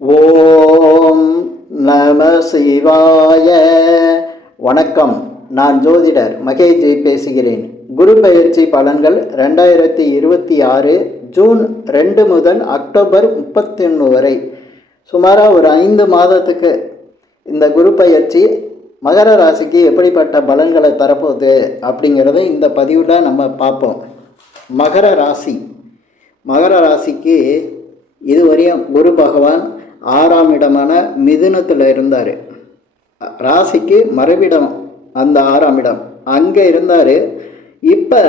ஓம் நம சிவாய. வணக்கம். நான் ஜோதிடர் மகேஜி பேசுகிறேன். குரு பெயர்ச்சி பலன்கள் 2026 ஜூன் 2 முதல் அக்டோபர் 31 வரை சுமாராக ஒரு 5 மாதத்துக்கு இந்த குரு பெயர்ச்சி மகர ராசிக்கு எப்படிப்பட்ட பலன்களை தரப்போகுது அப்படிங்கிறத இந்த பதிவில் நம்ம பார்ப்போம். மகர ராசிக்கு இதுவரையும் குரு பகவான் 6ஆம் இடமான மிதுனத்தில் இருந்தார். ராசிக்கு மறுபிடம் அந்த 6ஆம் இடம் அங்கே இருந்தார். இப்போ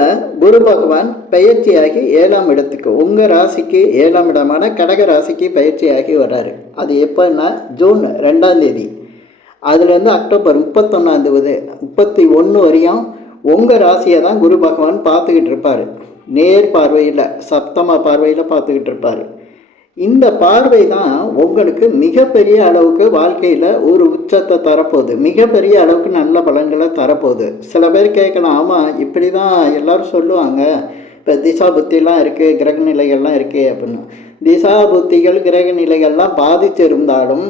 குரு பகவான் பயிற்சியாகி 7ஆம் இடத்துக்கு உங்கள் ராசிக்கு 7ஆம் இடமான கடக ராசிக்கு பயிற்சியாகி வர்றாரு. அது எப்போன்னா ஜூன் 2ஆம் தேதி அதுலேருந்து அக்டோபர் 31 வரையும் உங்கள் ராசியை தான் குரு பகவான் பார்த்துக்கிட்டு இருப்பார். நேர் பார்வையில் சப்தம பார்வையில் பார்த்துக்கிட்டு இருப்பார். இந்த பார்வை தான் உங்களுக்கு மிகப்பெரிய அளவுக்கு வாழ்க்கையில் ஒரு உச்சத்தை தரப்போகுது, மிகப்பெரிய அளவுக்கு நல்ல பலன்களை தரப்போகுது. சில பேர் கேட்கலாம், ஆமாம் இப்படி தான் எல்லோரும் சொல்லுவாங்க, இப்போ திசா புத்திலாம் இருக்குது, கிரக நிலைகள்லாம் இருக்குது அப்படின்னு. திசா புத்திகள் கிரக நிலைகள்லாம் பாதித்திருந்தாலும்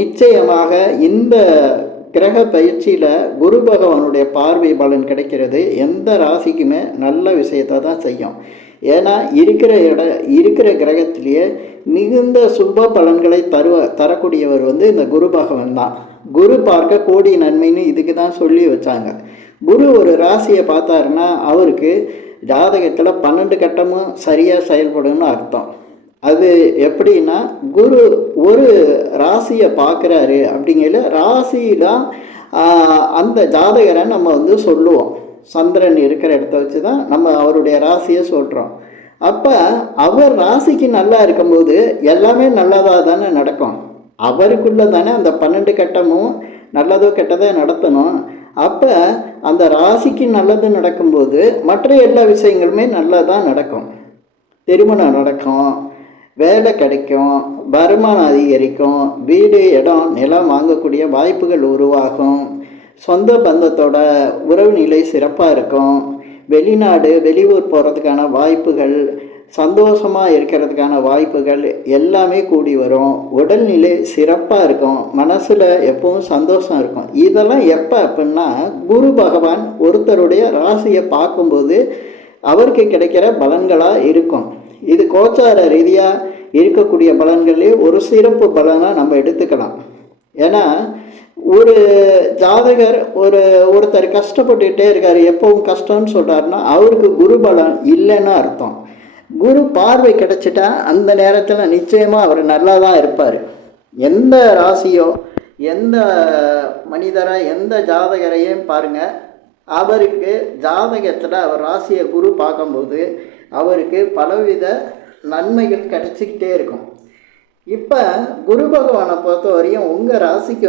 நிச்சயமாக இந்த கிரக பயிற்சியில் குரு பகவானுடைய பார்வை பலன் கிடைக்கிறது எந்த ராசிக்குமே நல்ல விஷயத்தை தான் செய்யும். ஏன்னா இருக்கிற கிரகத்திலேயே மிகுந்த சுப பலன்களை தரக்கூடியவர் இந்த குரு பகவான் தான். குரு பார்க்க கோடி நன்மைன்னு இதுக்கு தான் சொல்லி வச்சாங்க. குரு ஒரு ராசியை பார்த்தாருன்னா அவருக்கு ஜாதகத்தில் 12 கட்டமும் சரியாக செயல்படும்னு அர்த்தம். அது எப்படின்னா, குரு ஒரு ராசியை பார்க்குறாரு அப்படிங்கிற ராசியில் அந்த ஜாதகரை நம்ம சொல்லுவோம். சந்திரன் இருக்கிற இடத்த வச்சு தான் நம்ம அவருடைய ராசியை சொல்கிறோம். அப்போ அவர் ராசிக்கு நல்லா இருக்கும்போது எல்லாமே நல்லதாக தானே நடக்கும். அவருக்குள்ளே தானே அந்த 12 கட்டமும் நல்லதோ கெட்டதோ நடத்தணும். அப்போ அந்த ராசிக்கு நல்லது நடக்கும்போது மற்ற எல்லா விஷயங்களுமே நல்லதாக நடக்கும். திருமணம் நடக்கும், வேலை கிடைக்கும், வருமானம் அதிகரிக்கும், வீடு இடம் நிலம் வாங்கக்கூடிய வாய்ப்புகள் உருவாகும், சொந்த பந்தத்தோட உறவு நிலை சிறப்பாக இருக்கும், வெளிநாடு வெளியூர் போகிறதுக்கான வாய்ப்புகள், சந்தோஷமாக இருக்கிறதுக்கான வாய்ப்புகள் எல்லாமே கூடி வரும். உடல்நிலை சிறப்பாக இருக்கும், மனசில் எப்பவும் சந்தோஷம் இருக்கும். இதெல்லாம் எப்போ அப்படின்னா குரு பகவான் ஒருத்தருடைய ராசியை பார்க்கும்போது அவருக்கு கிடைக்கிற பலன்களாக இருக்கும். இது கோச்சார ரீதியாக இருக்கக்கூடிய பலன்களே ஒரு சிறப்பு பலனாக நம்ம எடுத்துக்கலாம். ஏன்னா ஒரு ஜாதகர் ஒருத்தர் கஷ்டப்பட்டுகிட்டே இருக்கார், எப்பவும் கஷ்டம்னு சொல்கிறாருன்னா அவருக்கு குரு பலம் இல்லைன்னு அர்த்தம். குரு பார்வை கிடைச்சிட்டா அந்த நேரத்தில் நிச்சயமாக அவர் நல்லா தான் இருப்பார். எந்த ராசியோ எந்த மனிதரை எந்த ஜாதகரையும் பாருங்கள், அவருக்கு ஜாதகத்தில் அவர் ராசியை குரு பார்க்கும்போது அவருக்கு பலவித நன்மைகள் கிடைச்சிக்கிட்டே இருக்கும். இப்போ குரு பகவானை பொறுத்த வரையும் உங்கள் ராசிக்கு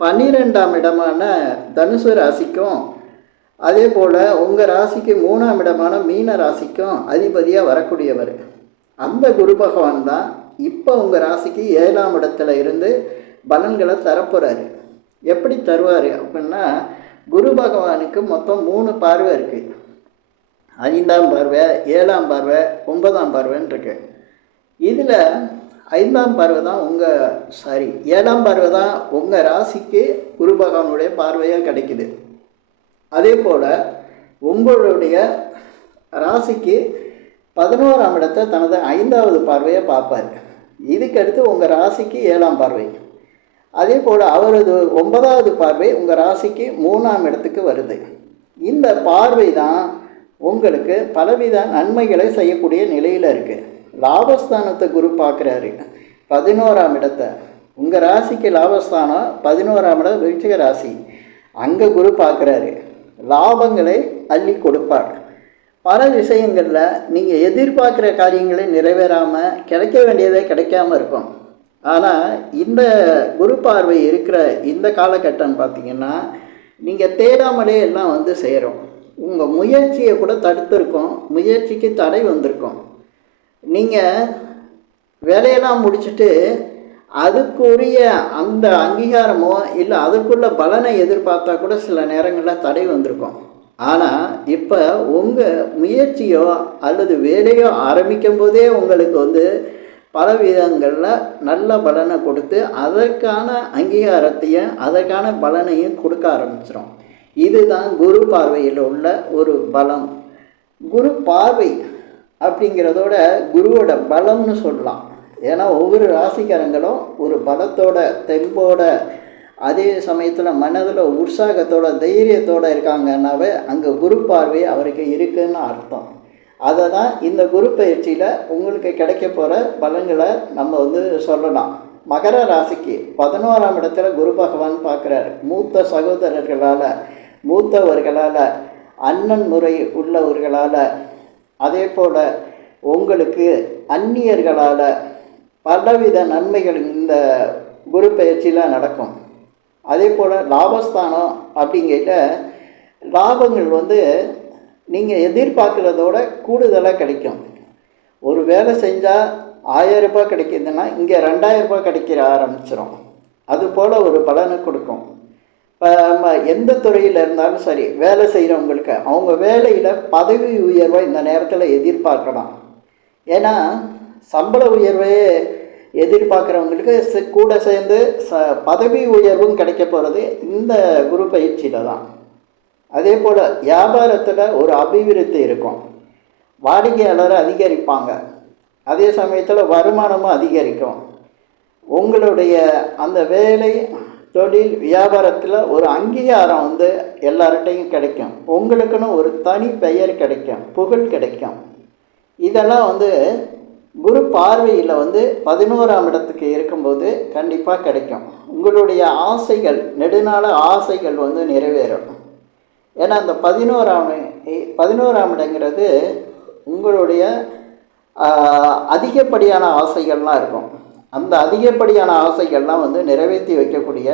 12ஆம் இடமான தனுசு ராசிக்கும் அதே போல் உங்கள் ராசிக்கு 3ஆம் இடமான மீன ராசிக்கும் அதிபதியாக வரக்கூடியவர் அந்த குரு பகவான் தான் இப்போ உங்கள் ராசிக்கு 7ஆம் இடத்துல இருந்து பலன்களை தரப்போகிறாரு. எப்படி தருவார் அப்படின்னா, குரு பகவானுக்கு மொத்தம் 3 பார்வை இருக்குது. 5ஆம் பார்வை, 7ஆம் பார்வை, 9ஆம் பார்வைன்னு இருக்கு. இதில் 5ஆம் பார்வை தான் 7ஆம் பார்வை தான் உங்கள் ராசிக்கு குரு பகவானுடைய பார்வையாக கிடைக்குது. அதே போல் உங்களுடைய ராசிக்கு 11ஆம் இடத்தை தனது 5வது பார்வையை பார்ப்பார். இதுக்கடுத்து உங்கள் ராசிக்கு 7ஆம் பார்வை. அதே போல் அவரது 9வது பார்வை உங்கள் ராசிக்கு 3ஆம் இடத்துக்கு வருது. இந்த பார்வை தான் உங்களுக்கு பலவித நன்மைகளை செய்யக்கூடிய நிலையில் இருக்குது. லாபஸ்தானத்தை குரு பார்க்குறாரு, 11ஆம் இடத்தை. உங்கள் ராசிக்கு லாபஸ்தானம் 11ஆம் இடம் விருச்சிக ராசி, அங்கே குரு பார்க்குறாரு. லாபங்களை அள்ளி கொடுப்பார். பல விஷயங்களில் நீங்கள் எதிர்பார்க்குற காரியங்களை நிறைவேறாமல் கிடைக்க வேண்டியதை கிடைக்காம இருக்கும். ஆனால் இந்த குரு பார்வை இருக்கிற இந்த காலகட்டம் பார்த்திங்கன்னா நீங்கள் தேடாமலே எல்லாம் செய்கிறோம். உங்கள் முயற்சியை கூட தடுத்திருக்கோம், முயற்சிக்கு தடை வந்திருக்கும். நீங்கள் வேலையெல்லாம் முடிச்சுட்டு அதுக்குரிய அந்த அங்கீகாரமோ இல்லை அதுக்குள்ள பலனை எதிர்பார்த்தா கூட சில நேரங்களில் தடை வந்திருக்கும். ஆனால் இப்போ உங்கள் முயற்சியோ அல்லது வேலையோ ஆரம்பிக்கும் போதே உங்களுக்கு பல விதங்களில் நல்ல பலனை கொடுத்து அதற்கான அங்கீகாரத்தையும் அதற்கான பலனையும் கொடுக்க ஆரம்பிச்சிடும். இதுதான் குரு பார்வையில் உள்ள ஒரு பலம். குரு பார்வை அப்படிங்கிறதோட குருவோட பலம்னு சொல்லலாம். ஏன்னா ஒவ்வொரு ராசிக்காரங்களும் ஒரு பலத்தோட தெம்போட அதே சமயத்தில் மனதில் உற்சாகத்தோட தைரியத்தோடு இருக்காங்கன்னாவே அங்கே குரு பார்வை அவருக்கு இருக்குதுன்னு அர்த்தம். அதை தான் இந்த குரு பயிற்சியில் உங்களுக்கு கிடைக்க போகிற பலன்களை நம்ம சொல்லலாம். மகர ராசிக்கு 11ஆம் இடத்துல குரு பகவான் பார்க்குறாரு. மூத்த சகோதரர்களால், மூத்தவர்களால், அண்ணன் முறை உள்ளவர்களால், அதே போல் உங்களுக்கு அந்நியர்களால் பலவித நன்மைகள் இந்த குரு பயிற்சியில் நடக்கும். அதே போல் லாபஸ்தானம் அப்படிங்கிட்ட லாபங்கள் நீங்கள் எதிர்பார்க்குறதோட கூடுதலாக கிடைக்கும். ஒரு வேலை செஞ்சால் 1000 ரூபாய் கிடைக்கிதுன்னா இங்கே 2000 ரூபாய் கிடைக்கிற ஆரம்பிச்சிடும். அதுபோல் ஒரு பலனை கொடுக்கும். இப்போ நம்ம எந்த துறையில் இருந்தாலும் சரி, வேலை செய்கிறவங்களுக்கு அவங்க வேலையில் பதவி உயர்வை இந்த நேரத்தில் எதிர்பார்க்கலாம். ஏன்னா சம்பள உயர்வே எதிர்பார்க்குறவங்களுக்கு கூட சேர்ந்து பதவி உயர்வும் கிடைக்க போகிறது இந்த குரு பயிற்சியில் தான். அதே போல் வியாபாரத்தில் ஒரு அபிவிருத்தி இருக்கும். வாடிக்கையாளரை அதிகரிப்பாங்க. அதே சமயத்தில் வருமானமும் அதிகரிக்கும். உங்களுடைய அந்த வேலை, தொழில், வியாபாரத்தில் ஒரு அங்கீகாரம் எல்லார்கிட்டையும் கிடைக்கும். உங்களுக்குன்னு ஒரு தனி பெயர் கிடைக்கும், புகழ் கிடைக்கும். இதெல்லாம் குரு பார்வையில் 11ஆம் இடத்துக்கு இருக்கும்போது கண்டிப்பாக கிடைக்கும். உங்களுடைய ஆசைகள், நெடுநாள ஆசைகள் நிறைவேறும். ஏன்னா அந்த 11ஆம் இடங்கிறது உங்களுடைய அதிகப்படியான ஆசைகள்லாம் இருக்கும். அந்த அதிகப்படியான ஆசைகள்லாம் நிறைவேற்றி வைக்கக்கூடிய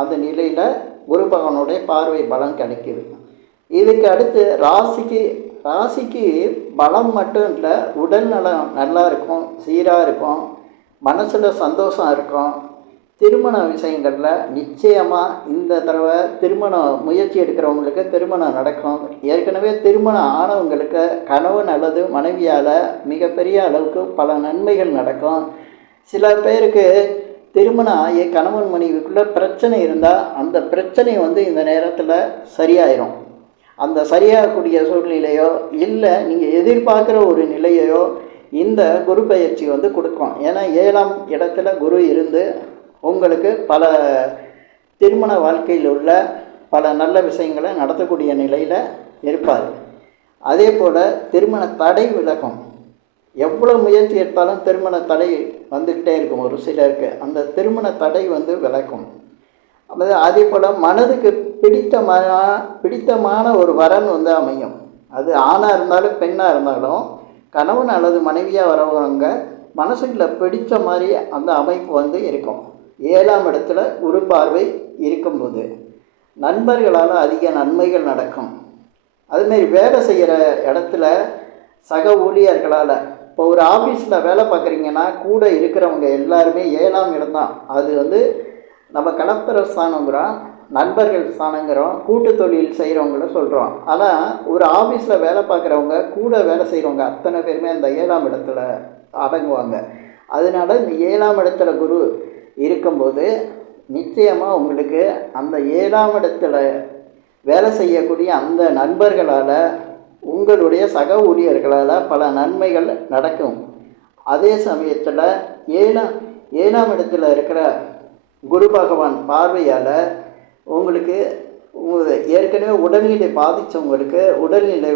அந்த நிலையில் குரு பகவானுடைய பார்வை பலம் கிடைக்கிது. இதுக்கு அடுத்து ராசிக்கு பலம் மட்டும் இல்லை, உடல் நலம் நல்லா இருக்கும், சீராக இருக்கும், மனசில் சந்தோஷம் இருக்கும். திருமண விஷயங்களில் நிச்சயமாக இந்த தடவை திருமணம் முயற்சி எடுக்கிறவங்களுக்கு திருமணம் நடக்கும். ஏற்கனவே திருமணம் ஆனவங்களுக்கு கணவன் அல்லது மனைவியால் மிகப்பெரிய அளவுக்கு பல நன்மைகள் நடக்கும். சில பேருக்கு திருமணம் ஆகிய கணவன் மனைவிக்குள்ளே பிரச்சனை இருந்தால் அந்த பிரச்சனை இந்த நேரத்தில் சரியாயிடும். அந்த சரியாகக்கூடிய சூழ்நிலையோ இல்லை நீங்கள் எதிர்பார்க்குற ஒரு நிலையோ இந்த குரு பயிற்சி கொடுக்கும். ஏன்னா 7ஆம் இடத்துல குரு இருந்து உங்களுக்கு பல திருமண வாழ்க்கையில் உள்ள பல நல்ல விஷயங்களை நடத்தக்கூடிய நிலையில் இருப்பார். அதே போல் திருமண தடை விலகும். எவ்வளோ முயற்சி எடுத்தாலும் திருமண தடை வந்துக்கிட்டே இருக்கும். ஒரு சிலருக்கு அந்த திருமண தடை விலகும். அதே போல் மனதுக்கு பிடித்தமான ஒரு வரன் அமையும். அது ஆணாக இருந்தாலும் பெண்ணாக இருந்தாலும் கணவன் அல்லது மனைவியாக வரவங்க மனசுக்குள்ள பிடித்த மாதிரி அந்த அமைப்பு இருக்கும். 7ஆம் இடத்துல குரு பார்வை இருக்கும்போது நண்பர்களால் அதிக நன்மைகள் நடக்கும். அதுமாரி வேலை செய்கிற இடத்துல சக ஊழியர்களால், இப்போ ஒரு ஆஃபீஸில் வேலை பார்க்குறீங்கன்னா கூட இருக்கிறவங்க எல்லாருமே 7ஆம் இடம் தான். அது நம்ம கலப்பர ஸ்தானங்கிறோம், நண்பர்கள் ஸ்தானங்கிறோம், கூட்டு தொழில் செய்கிறவங்கள சொல்கிறோம். ஆனால் ஒரு ஆஃபீஸில் வேலை பார்க்குறவங்க கூட வேலை செய்கிறவங்க அத்தனை பேருமே அந்த 7ஆம் இடத்துல அடங்குவாங்க. அதனால் இந்த 7ஆம் இடத்துல குரு இருக்கும்போது நிச்சயமாக உங்களுக்கு அந்த 7ஆம் இடத்துல வேலை செய்யக்கூடிய அந்த நண்பர்களால், உங்களுடைய சக ஊழியர்களால் பல நன்மைகள் நடக்கும். அதே சமயத்தில் 7ஆம் இடத்துல இருக்கிற குரு பகவான் பார்வையால் உங்களுக்கு ஏற்கனவே உடல்நிலை பாதித்தவங்களுக்கு உடல்நிலை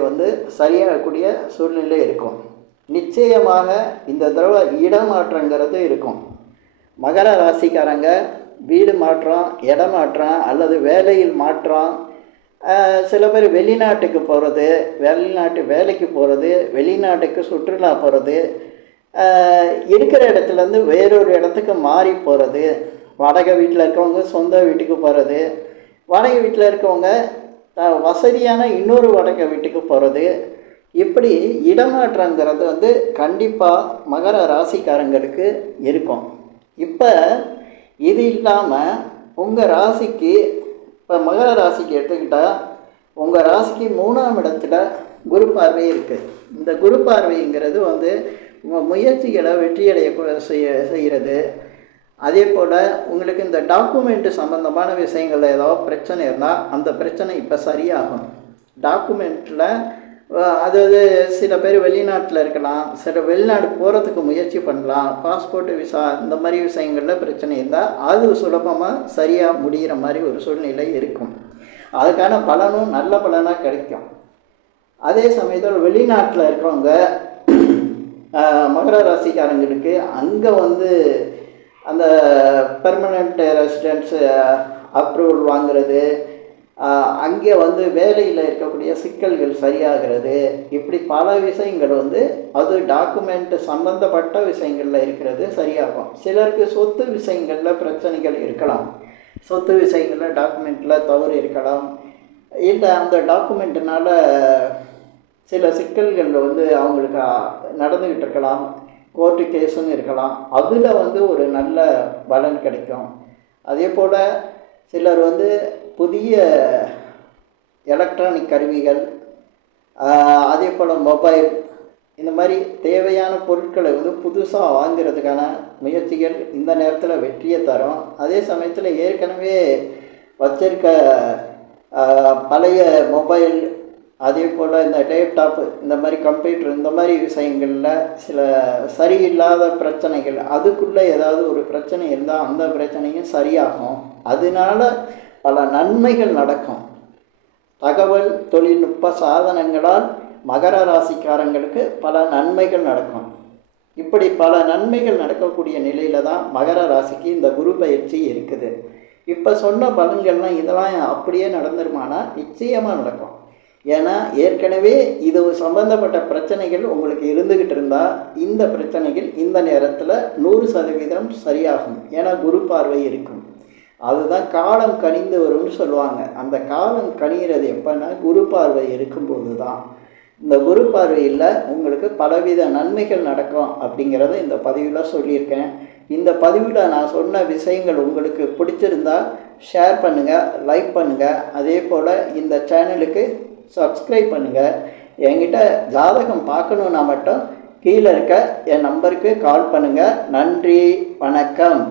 சரியாகக்கூடிய சூழ்நிலை இருக்கும். நிச்சயமாக இந்த தடவை இடமாற்றங்கிறது இருக்கும். மகர ராசிக்காரங்க வீடு மாற்றம், இடமாற்றம் அல்லது வேலையில் மாற்றம், சில பேர் வெளிநாட்டுக்கு போகிறது, வெளிநாட்டு வேலைக்கு போகிறது, வெளிநாட்டுக்கு சுற்றுலா போகிறது, இருக்கிற இடத்துலேருந்து வேறொரு இடத்துக்கு மாறி போகிறது, வாடகை வீட்டில் இருக்கவங்க சொந்த வீட்டுக்கு போகிறது, வாடகை வீட்டில் இருக்கவங்க வசதியான இன்னொரு வாடகை வீட்டுக்கு போகிறது, இப்படி இடமாற்றங்கிறது கண்டிப்பாக மகர ராசிக்காரங்களுக்கு இருக்கும். இப்போ இது இல்லாமல் உங்கள் ராசிக்கு, இப்போ மகர ராசிக்கு எடுத்துக்கிட்டால் உங்கள் ராசிக்கு 3ஆம் இடத்துல குரு பார்வை இருக்குது. இந்த குரு பார்வைங்கிறது உங்கள் முயற்சிகளை வெற்றியடைய செய்கிறது. அதே போல் உங்களுக்கு இந்த டாக்குமெண்ட்டு சம்மந்தமான விஷயங்களில் ஏதாவது பிரச்சனை இருந்தால் அந்த பிரச்சனை இப்போ சரியாகும். டாக்குமெண்ட்டில் அதாவது சில பேர் வெளிநாட்டில் இருக்கலாம், சில வெளிநாடு போகிறதுக்கு முயற்சி பண்ணலாம், பாஸ்போர்ட் விசா இந்த மாதிரி விஷயங்களில் பிரச்சனை இருந்தால் அது சுலபமாக சரியாக முடிகிற மாதிரி ஒரு சூழ்நிலை இருக்கும். அதுக்கான பலனும் நல்ல பலனாக கிடைக்கும். அதே சமயத்தில் வெளிநாட்டில் இருக்கிறவங்க மகர ராசிக்காரங்களுக்கு அங்கே அந்த பெர்மனண்ட் ரெசிடென்ஸ் அப்ரூவல் வாங்கிறது, அங்கே வேலையில் இருக்கக்கூடிய சிக்கல்கள் சரியாகிறது, இப்படி பல விஷயங்கள் அது டாக்குமெண்ட் சம்பந்தப்பட்ட விஷயங்களில் இருக்கிறது சரியாகும். சிலருக்கு சொத்து விஷயங்களில் பிரச்சனைகள் இருக்கலாம், சொத்து விஷயங்களில் டாக்குமெண்ட்டில் தவறு இருக்கலாம், இல்லை அந்த டாக்குமெண்ட்டுனால சில சிக்கல்கள் அவங்களுக்கு நடந்துக்கிட்டு இருக்கலாம், கோர்ட்டு கேஸுன்னு இருக்கலாம். அதில் ஒரு நல்ல பலன் கிடைக்கும். அதே போல் சிலர் புதிய எலக்ட்ரானிக் கருவிகள், அதே போல் மொபைல், இந்த மாதிரி தேவையான பொருட்களை புதுசாக வாங்கிறதுக்கான முயற்சிகள் இந்த நேரத்தில் வெற்றியை தரும். அதே சமயத்தில் ஏற்கனவே வச்சிருக்க பழைய மொபைல், அதே போல் இந்த லேப்டாப்பு, இந்த மாதிரி கம்ப்யூட்டர், இந்த மாதிரி விஷயங்களில் சில சரியில்லாத பிரச்சனைகள், அதுக்குள்ளே ஏதாவது ஒரு பிரச்சனை இருந்தால் அந்த பிரச்சனையும் சரியாகும். அதனால பல நன்மைகள் நடக்கும். தகவல் தொழில்நுட்ப சாதனங்களால் மகர ராசிக்காரங்களுக்கு பல நன்மைகள் நடக்கும். இப்படி பல நன்மைகள் நடக்கக்கூடிய நிலையில் தான் மகர ராசிக்கு இந்த குரு பயிற்சி இருக்குது. இப்போ சொன்ன பலன்கள்லாம் இதெல்லாம் அப்படியே நடந்துருமானா நிச்சயமாக நடக்கும். ஏன்னா ஏற்கனவே இது சம்பந்தப்பட்ட பிரச்சனைகள் உங்களுக்கு இருந்துக்கிட்டு இருந்தால் இந்த பிரச்சனைகள் இந்த நேரத்தில் 100% சரியாகும். ஏன்னா குரு பார்வை இருக்கும். அதுதான் காலம் கனிந்து வரும்னு சொல்லுவாங்க. அந்த காலம் கனிகிறது எப்போன்னா குரு பார்வை இருக்கும்போது தான். இந்த குரு பார்வையில் உங்களுக்கு பலவித நன்மைகள் நடக்கும் அப்படிங்கிறத இந்த பதிவில் சொல்லியிருக்கேன். இந்த பதிவில் நான் சொன்ன விஷயங்கள் உங்களுக்கு பிடிச்சிருந்தா ஷேர் பண்ணுங்கள், லைக் பண்ணுங்கள். அதே போல் இந்த சேனலுக்கு சப்ஸ்கிரைப் பண்ணுங்கள். என்கிட்ட ஜாதகம் பார்க்கணுன்னா மட்டும் கீழே இருக்க என் நம்பருக்கு கால் பண்ணுங்கள். நன்றி, வணக்கம்.